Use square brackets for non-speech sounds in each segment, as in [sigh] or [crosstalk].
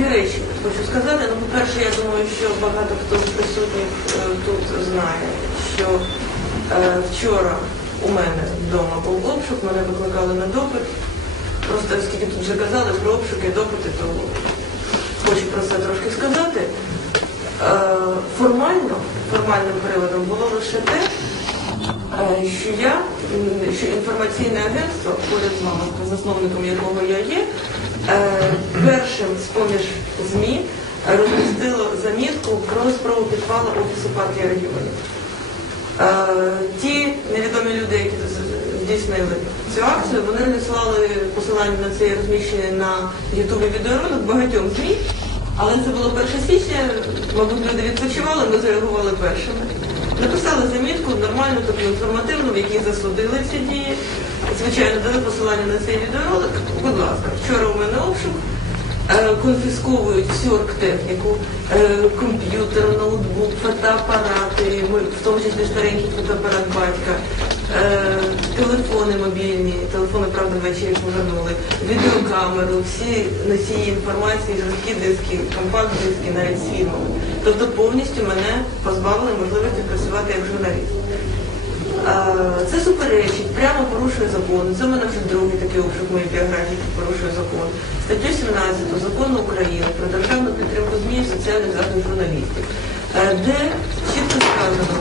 дві речі хочу сказати. Ну, по-перше, я думаю, що багато хто з присутніх е, тут знає, що е, вчора у мене вдома був обшук, мене викликали на допит. Просто оскільки тут вже казали про обшуки, допити, то хочу про це трошки сказати. Е, формально, формальним приводом було лише те, що я, що інформаційне агентство, поряд з вами, засновником якого я є, першим з-поміж ЗМІ розмістило замітку про спробу підпалу Офісу партії регіонів. Е, Ті невідомі люди, які здійснили цю акцію, вони надіслали посилання на це розміщення на Ютубі відеоролик багатьом ЗМІ, але це було 1 січня, мабуть, люди відпочивали, ми зареагували першими. Написали замітку нормальну, таку інформативну, в якій засудили ці дії. Звичайно, дали посилання на цей відеоролик. Будь ласка, вчора у мене обшук. Е, конфісковують всю оргтехніку, е, комп'ютер, ноутбук, фотоапарати, в тому числі старенький фотоапарат батька, е, телефони мобільні, телефони, правда, ввечері повернули, відеокамеру, всі носії інформації, жорсткі диски, компакт-диски, навіть з фільмами. Тобто повністю мене позбавили можливості працювати як журналіст. Е, Це суперечить, прямо порушує закон. Це в мене вже другий такий обшук моїй біографії, який порушує закон. Статтю 17 закону України про державну підтримку ЗМІ і соціальних захист журналістів, е, де чітко сказано,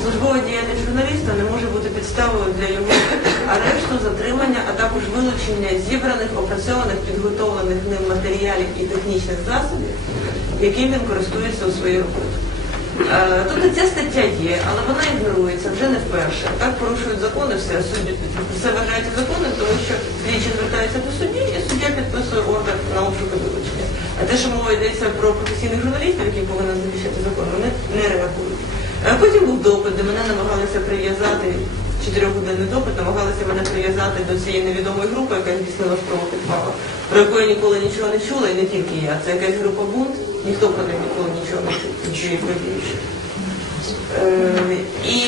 службова діяльність журналіста не може бути підставою для його арешту, затримання, а також вилучення зібраних, опрацьованих, підготовлених ним матеріалів і технічних засобів, яким він користується у своїй роботі. Тобто ця стаття є, але вона ігнорується вже не вперше. Так порушують закони, все судді все вважається законом, тому що слідчі звертаються до судді, і суддя підписує ордер на обшук вилучення. А те, що мова йдеться про професійних журналістів, які повинні захищати закон, вони не реагують. Е, Потім був допит, де мене намагалися прив'язати. Чотирьохгодинний допит намагалися мене прив'язати до цієї невідомої групи, яка здійснила спробу підпалу, про яку я ніколи нічого не чула, і не тільки я. Це якась група бунт, ніхто про них ніколи нічого не чув, нічої події. Е, І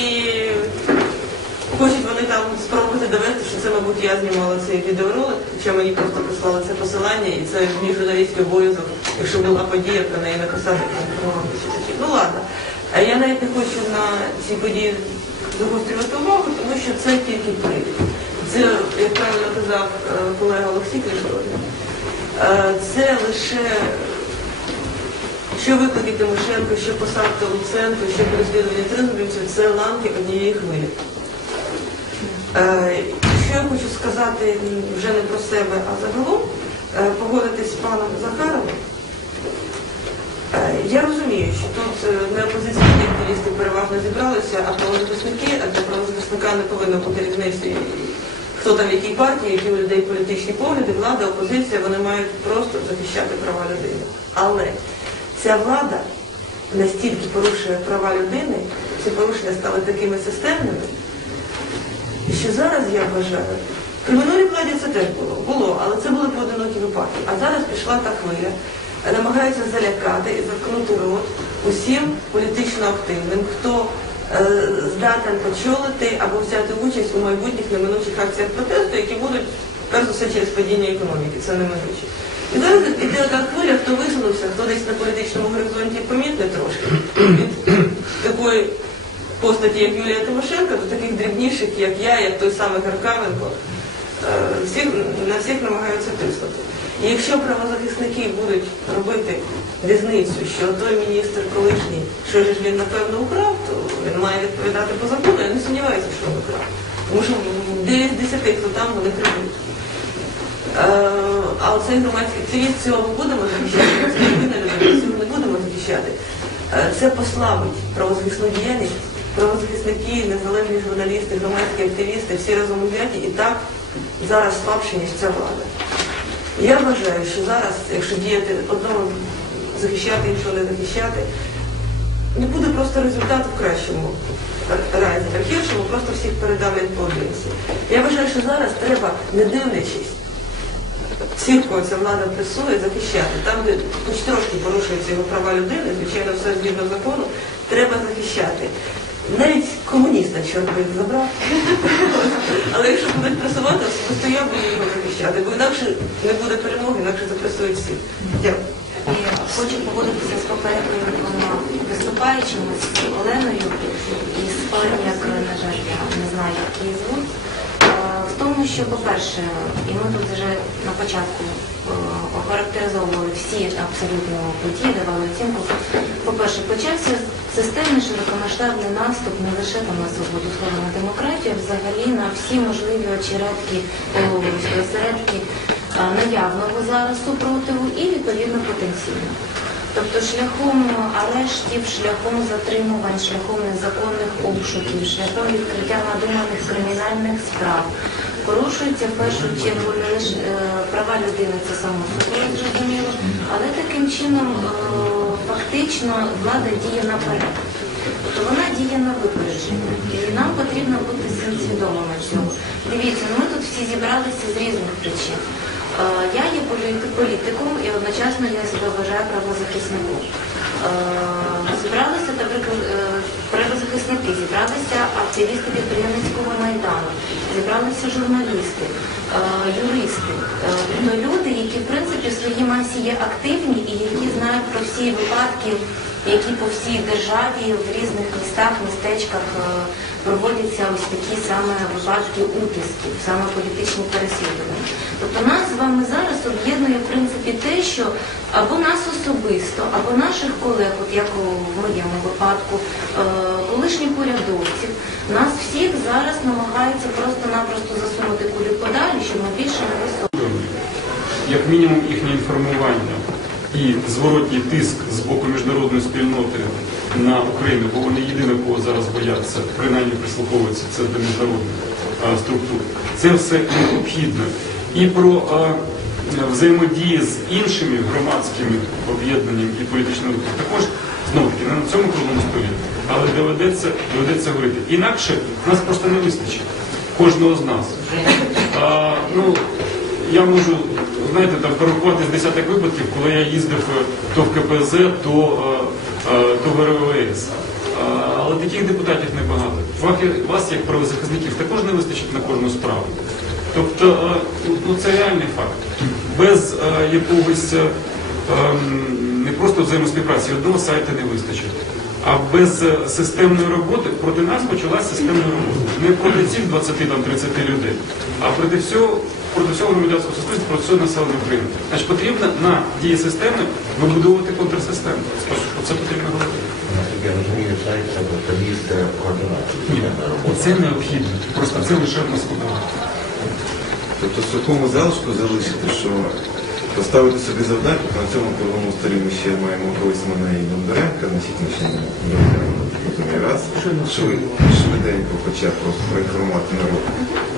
хочуть вони там спробувати довести, що це, мабуть, я знімала цей відеоролик, хоча мені просто прислали це посилання, і це мій журналістський обов'язок, якщо була подія, про неї написати. Ну ладно. А я навіть не хочу на ці події загострювати увагу, тому що це тільки привід. Це, як правильно казав е, колега Олексій Клішкорний, е, це лише що виклики Тимошенко, що посадка Луценко, що переслідування тринобівців, це ланки однієї хвилі. Е, Що я хочу сказати вже не про себе, а загалом е, погодитись з паном Захаровим. Е, Я розумію, що тут не опозиційні активісти переважно зібралися, а правозахисники, а для правозахисника не повинно бути різниці, хто там в якій партії, які у людей політичні погляди, влада, опозиція, вони мають просто захищати права людини. Але ця влада настільки порушує права людини, ці порушення стали такими системними, що зараз я вважаю, при минулій владі це теж було, було, але це були поодинокі випадки. А зараз пішла та хвиля, намагаються залякати і заткнути рот усім політично активним, хто е, здатен очолити або взяти участь у майбутніх неминучих акціях протесту, які будуть перш за все через падіння економіки, це неминуче. І зараз іде така хвиля, хто висунувся, хто десь на політичному горизонті помітний трошки від такої постаті, як Юлія Тимошенко, до таких дрібніших, як я, як той самий Гаркавенко, е, всіх, на всіх намагаються тиснути. І якщо правозахисники будуть робити різницю, що той міністр колишній, що ж він напевно украв, то він має відповідати по закону, я не сумніваюся, що він украв. Тому що 9 з 10, хто там, вони крадуть. Е, А оцей громадський активіст цього ми будемо захищати, це людина, цього не будемо захищати. Е, Це послабить правозахисну діяльність, правозахисники, незалежні журналісти, громадські активісти, всі разом узяті і так зараз слабші, ніж ця влада. Я вважаю, що зараз, якщо діяти одного захищати, іншого не захищати, не буде просто результату в кращому разі, а в гіршому просто всіх передавлять поодинці. Я вважаю, що зараз треба, не дивлячись, всіх, ця влада пресує, захищати. Там, де хоч трошки порушуються його права людини, звичайно, все згідно закону, треба захищати. Навіть комуніста, чорт би забрав. Але якщо будуть пресувати, особисто я буду його захищати, бо інакше не буде перемоги, інакше запресують всіх. Дякую. хочу погодитися з попередніми двома виступаючими з Оленою і з пані, якою, на жаль, я не знаю, як звуть. Що, по-перше, і ми тут вже на початку е, охарактеризовували всі абсолютно події, давали оцінку. По-перше, почався системний широкомасштабний наступ не лише там на свободу слова на демократію, а взагалі на всі можливі очередки, осередки е, наявного зараз супротиву і відповідно потенційно. Тобто шляхом арештів, шляхом затримувань, шляхом незаконних обшуків, шляхом відкриття надуманих кримінальних справ порушуються в першу чергу не лише е, права людини, це само собою зрозуміло, але таким чином е, фактично влада діє наперед. Тобто вона діє на випередження. І нам потрібно бути всім свідомими цього. Дивіться, ну ми тут всі зібралися з різних причин. Е, Я є політиком і одночасно я себе вважаю правозахисником. Зібралися, наприклад, е, зібралися активісти підприємницького майдану, зібралися журналісти, е, юристи, е, тобто люди, які в принципі в своїй масі є активні і які знають про всі випадки, які по всій державі в різних містах, містечках е, проводяться ось такі саме випадки утисків, саме політичні переслідування. Тобто нас з вами зараз об'єднує в принципі те, що або нас особисто, або наших колег, от як у моєму випадку, е, колишніх урядовців, нас всіх зараз намагаються просто-напросто засунути куди подалі, щоб ми більше не виступали. як мінімум їхнє інформування і зворотній тиск з боку міжнародної спільноти на Україну, бо вони єдине, кого зараз бояться, принаймні прислуховуються це до міжнародних а, структур. Це все необхідно. І про а, взаємодії з іншими громадськими об'єднаннями і політичними рухами також знову таки не на цьому круглому столі, але доведеться, доведеться говорити. Інакше нас просто не вистачить кожного з нас. А, ну, я можу, знаєте, там порахувати з десяток випадків, коли я їздив е, то в КПЗ, то, е, е, то в РВС. Але таких депутатів небагато. Вас- як правозахисників, також не вистачить на кожну справу. Тобто, ну це реальний факт. Без якогось ем, не просто взаємоспівпраці, одного сайту не вистачить. А без системної роботи проти нас почалася системна робота. Не проти цих 20-30 людей, а проти всього, проти всього громадянського суспільства, проти всього населення України. Значить, потрібно на дії системи вибудовувати контрсистему. Про це потрібно говорити. Я розумію, сайт це координації. Ні, це необхідно. Просто це лише одна складова. Тобто в сухому залишку залишити, що поставити собі завдання, тобто на цьому круглому столі ми ще маємо колись мене і Бондаренка, ще не раз, швиденько хоча б просто проінформувати народ.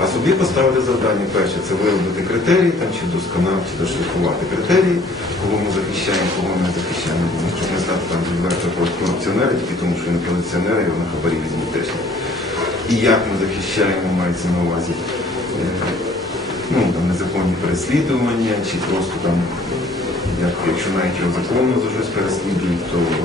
А собі поставити завдання перше, це виробити критерії, там, чи досконав, чи дошліфувати критерії, кого ми захищаємо, кого ми не захищаємо, щоб не стати там відверто про корупціонерів, тільки тому, що він корупціонери, і вона хабарі візьмуть теж. І як ми захищаємо, мається на увазі. е, ну, там, незаконні переслідування, чи просто там, як, якщо навіть його законно за щось переслідують, то ж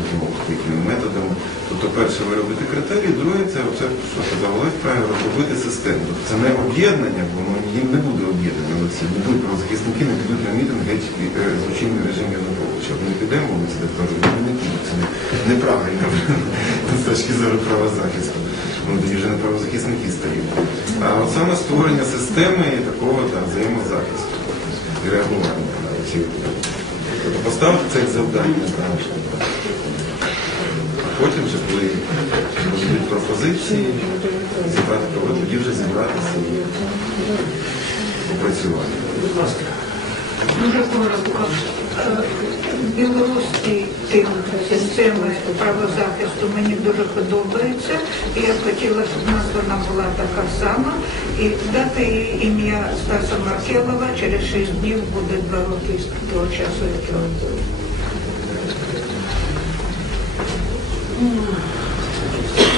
методами. Тобто перше виробити критерії, друге це, оце, що Олег, правильно, розробити систему. Тобто це не об'єднання, бо ну, їм не буде об'єднання, всі будуть правозахисники, не підуть на мітинг геть е, злочинний режим Януковича. Ми підемо, ми це декларуємо, ми не підемо. Це не- неправильно [laughs] з точки зору правозахисту. Ну, тоді вже не правозахисники стають. А от саме створення системи і такого так, взаємозахисту і реагування на ці Тобто поставити це завдання. потім вже, коли будуть пропозиції, зібрати кого, тоді вже зібратися і попрацювати. Будь коротко. Білоруський тип системи правозахисту мені дуже подобається. І я б хотіла, щоб нас вона була така сама. І дати їй ім'я Стаса Маркелова через 6 днів буде два роки з того часу, як його було.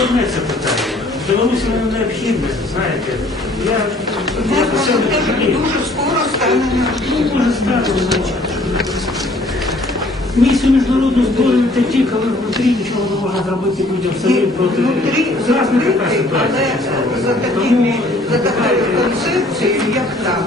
Одне це питання. Білорусі воно необхідне, знаєте. Я, я не Дуже, скоро стане на Ну, значить. Місію міжнародну створюєте ті, коли внутрі нічого не можна зробити людям самі проти Зразу така ситуація. але за такими концепцією, як там,